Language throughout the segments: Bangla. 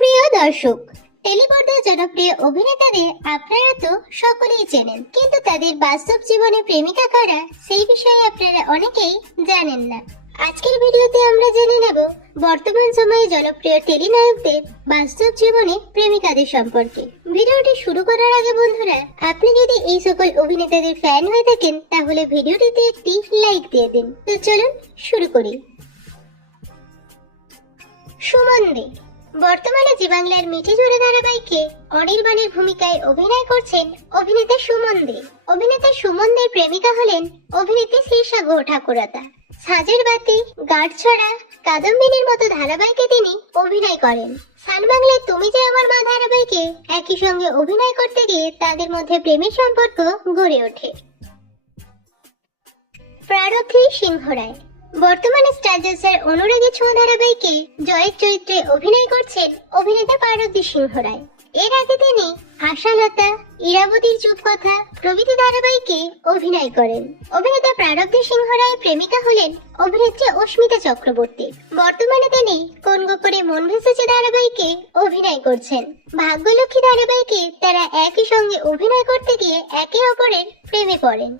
প্রিয় দর্শক, টেলিপর্দার জনপ্রিয় অভিনেতাদের আপনারা তো সকলেই চেনেন, কিন্তু তাদের বাস্তব জীবনে প্রেমিকা কারা, সেই বিষয়ে আপনারা অনেকেই জানেন না। আজকের ভিডিওতে আমরা জেনে নেব, বর্তমান সময়ে জনপ্রিয় টেলিনায়কদের বাস্তব জীবনে প্রেমিকাদের সম্পর্কে। ভিডিওটি শুরু করার আগে বন্ধুরা, আপনি যদি এই সকল অভিনেতাদের ফ্যান হয়ে থাকেন, তাহলে ভিডিওটিতে একটি লাইক দিয়ে দিন। তো চলুন শুরু করি। সুমন দে বর্তমানে জি বাংলার মিঠি ধারাবাহিকে অনির্বাণের ভূমিকায় অভিনয় করছেন অভিনেতা সুমন দে। অভিনেতা সুমন দের প্রেমিকা হলেন অভিনেত্রী শীর্ষা গো ঠাকুরতা সাজের বাতি গাঢ়ছড়া কাদম্বিনীর মতো ধারাবাহিকে তিনি অভিনয় করেন। সান বাংলায় তুমি যে আমার মা ধারাবাহিকে একই সঙ্গে অভিনয় করতে গিয়ে তাদের মধ্যে প্রেমের সম্পর্ক গড়ে ওঠে। প্রারথী সিংহ রায়। বর্তমানে স্টার অনুরাগী ছোঁয়া ধারাবাহিকে জয়ের চরিত্রে অভিনয় করছেন অভিনেতা পার্বতী সিংহ রায়। এর আগে তিনি আশালতা ইরাবতীর চুপ কথা প্রভৃতি ধারাবাহিকে অভিনয় করেন। অভিনেতা প্রারব্ধী সিংহ রায়ের প্রেমিকা হলেন অভিনেত্রী অস্মিতা চক্রবর্তী। বর্তমানে তিনি কোন গোপনে মন ভেসেছে ধারাবাহিকে অভিনয় করছেন। ভাগ্যলক্ষ্মী ধারাবাহিকে তারা একই সঙ্গে অভিনয় করতে গিয়ে একে অপরের প্রেমে পড়েন।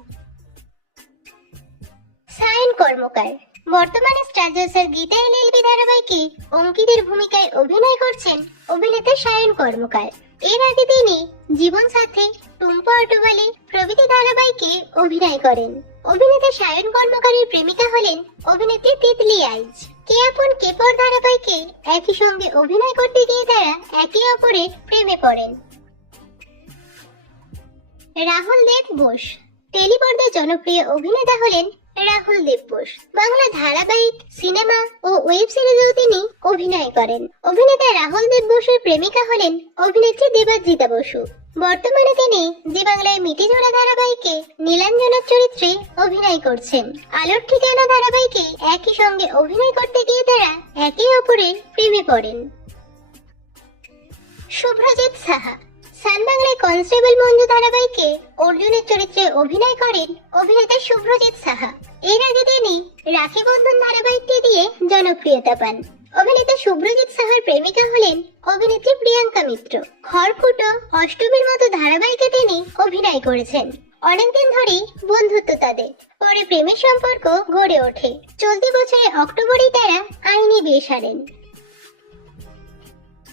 সায়ন কর্মকার। বর্তমানে স্টার জলসার গীতা এলএলবি ধারাবাহিকে অঙ্কিতের ভূমিকায় অভিনয় করছেন অভিনেতা সায়ন কর্মকার। এর আগে তিনি জীবন সাথে টুম্পা অটোবালে প্রভৃতি ধারাবাহিকে অভিনয় করেন। অভিনেতা সায়ন কর্মকারের প্রেমিকা হলেন অভিনেত্রী তিতলি আইজ। কে আপন কে পর ধারাবাহিকে একই সঙ্গে অভিনয় করতে গিয়ে তারা একে অপরের প্রেমে পড়েন। রাহুল দেব বোস। টেলিপর্দায় জনপ্রিয় অভিনেতা হলেন রাহুল দেব বোস বাংলা ধারাবাহিক, সিনেমা ও ওয়েব সিরিজেও তিনি অভিনয় করেন। অভিনেতা রাহুল দেব বসুর প্রেমিকা হলেন অভিনেত্রী দেবাজিতা বসু। বর্তমানে তিনি জি বাংলায় মিটি ঝোড়া ধারাবাহিকে নীলাঞ্জনার চরিত্রে অভিনয় করছেন। আলোর ঠিকানা ধারাবাহিকে একই সঙ্গে অভিনয় করতে গিয়ে তারা একে অপরের প্রেমে পড়েন। শুভ্রজিৎ সাহা সান বাংলায় কনস্টেবল মঞ্জু ধারাবাহিকে অর্জুনের চরিত্রে অভিনয় করেন অভিনেতা শুভ্রজিৎ সাহা। এর আগে তিনি রাখি বন্ধন ধারাবাহিকটি দিয়ে জনপ্রিয়তা পান। অভিনেতা শুভ্রজিৎ সাহার প্রেমিকা হলেন অভিনেত্রী প্রিয়াঙ্কা মিত্র। খড়কুটো অষ্টমীর মতো ধারাবাহিকে তিনি অভিনয় করেছেন। অনেকদিন ধরেই বন্ধুত্ব তাদের। পরে প্রেমের সম্পর্ক গড়ে ওঠে। চলতি বছরে অক্টোবরেই তারা আইনি বিয়ে সারেন।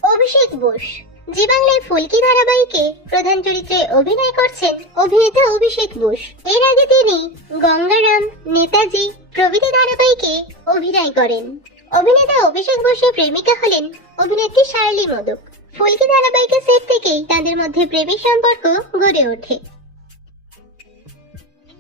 অভিষেক বোস জি বাংলায় ফুলকি ধারাবাহিকে প্রধান চরিত্রে অভিনয় করছেন অভিনেতা অভিষেক বোস। এর আগে তিনি গঙ্গারাম, নেতাজি প্রভৃতি ধারাবাহিকে অভিনয় করেন। অভিনেতা অভিষেক বোসের প্রেমিকা হলেন অভিনেত্রী শার্লি মোদক। ফুলকি ধারাবাহিকের সেট থেকেই তাদের মধ্যে প্রেমের সম্পর্ক গড়ে ওঠে।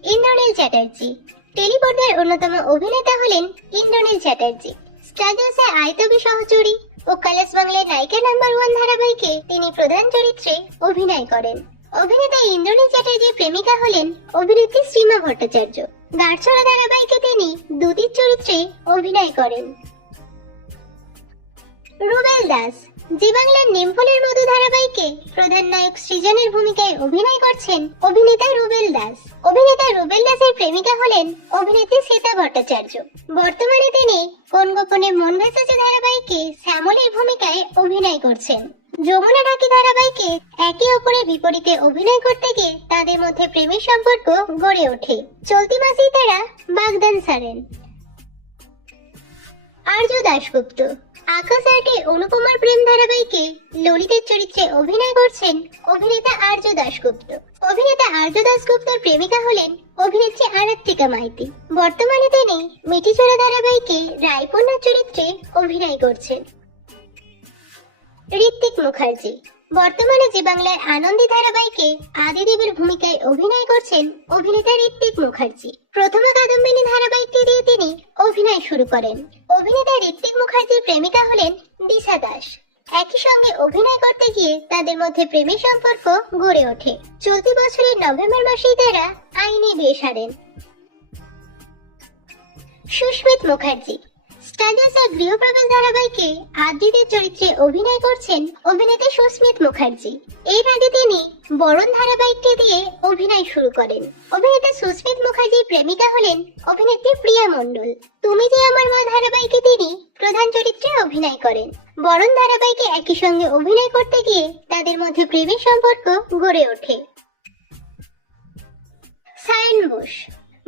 ইন্দ্রনীল চ্যাটার্জি। টেলিপর্দার অন্যতম অভিনেতা হলেন ইন্দ্রনীল চ্যাটার্জি। স্টার এর আয়তবি সহচরী। ও কালাস বাংলায় নায়িকা নাম্বার ওয়ান ধারাবাহিকে তিনি প্রধান চরিত্রে অভিনয় করেন। অভিনেতা ইন্দ্রনী চ্যাটার্জির প্রেমিকা হলেন অভিনেত্রী শ্রীমা ভট্টাচার্য। গাঢ়ছড়া ধারাবাহিকে তিনি দুটির চরিত্রে অভিনয় করেন। রুবেল দাস জি বাংলার নিমফলের মধু ধারাবাহিকে প্রধান নায়ক সৃজনের ভূমিকায় অভিনয় করছেন অভিনেতা রুবেল দাস। অভিনেতা রুবেল দাসের প্রেমিকা হলেন অভিনেত্রী শ্বেতা ভট্টাচার্য। বর্তমানে তিনি কোন গোপনে মন ভেসেছে ধারাবাহিকে শ্যামলের ভূমিকায় অভিনয় করছেন। যমুনা ঢাকি ধারাবাহিকে একে অপরের বিপরীতে অভিনয় করতে গিয়ে তাদের মধ্যে প্রেমের সম্পর্ক গড়ে ওঠে। চলতি মাসেই তারা বাগদান সারেন আর্য দাশগুপ্ত আকাশ আর্টে অনুপমার প্রেম ধারাবাহিকে ললিতের চরিত্রে অভিনয় করছেন অভিনেতা আর্য দাশগুপ্ত। অভিনেতা আর্য দাশগুপ্তর প্রেমিকা হলেন অভিনেত্রী আরাত্রিকা মাইতি। বর্তমানে তিনি ধারাবাহিকে চরিত্রে অভিনয় করছেন। ঋত্বিক মুখার্জি। বর্তমানে যে বাংলায় আনন্দী ধারাবাহিকে আদিদেবের ভূমিকায় অভিনয় করছেন অভিনেতা ঋত্বিক মুখার্জি। প্রথম কাদম্বিনী ধারাবাহিকটি দিয়ে তিনি অভিনয় শুরু করেন। অভিনেতা ঋত্বিক মুখার্জির প্রেমিকা হলেন দিশা দাস। একই সঙ্গে অভিনয় করতে গিয়ে তাদের মধ্যে প্রেমের সম্পর্ক গড়ে ওঠে। চলতি বছরের নভেম্বর মাসেই তারা আইনি বিয়ে সারেন সুস্মিত মুখার্জি স্টাডিয়াসের গৃহপ্রবেশ ধারাবাহিকে আদিতের চরিত্রে অভিনয় করছেন অভিনেতা সুস্মিত মুখার্জি। এর আগে তিনি বরণ ধারাবাহিককে দিয়ে অভিনয় শুরু করেন। অভিনেতা সুস্মিত মুখার্জির প্রেমিকা হলেন অভিনেত্রী প্রিয়া মণ্ডল। তুমি যে আমার মা ধারাবাহিকে তিনি প্রধান চরিত্রে অভিনয় করেন। বরণ ধারাবাহিকে একই সঙ্গে অভিনয় করতে গিয়ে তাদের মধ্যে প্রেমের সম্পর্ক গড়ে ওঠে। সায়ন বোস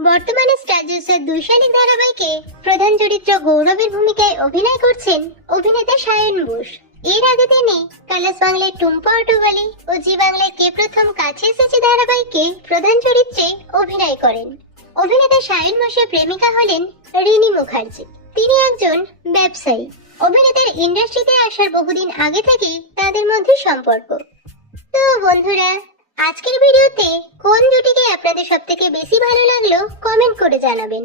বর্তমানে স্টার দুই শালিক ধারাবাহিকে প্রধান চরিত্র গৌরবের ভূমিকায় অভিনয় করছেন অভিনেতা সায়ন বোস। এর আগে তিনি কালাস বাংলায় টুম্পা অটোবালি ও জি বাংলায় কে প্রথম কাছে এসেছে ধারাবাহিকে প্রধান চরিত্রে অভিনয় করেন। অভিনেতা সায়ন বোসের প্রেমিকা হলেন রিনি মুখার্জি। তিনি একজন ব্যবসায়ী। অভিনেতার ইন্ডাস্ট্রিতে আসার বহুদিন আগে থেকেই তাদের মধ্যে সম্পর্ক। তো বন্ধুরা আজকের ভিডিওতে কোন জুটিকে আপনাদের সব থেকে বেশি ভালো লাগল কমেন্ট করে জানাবেন।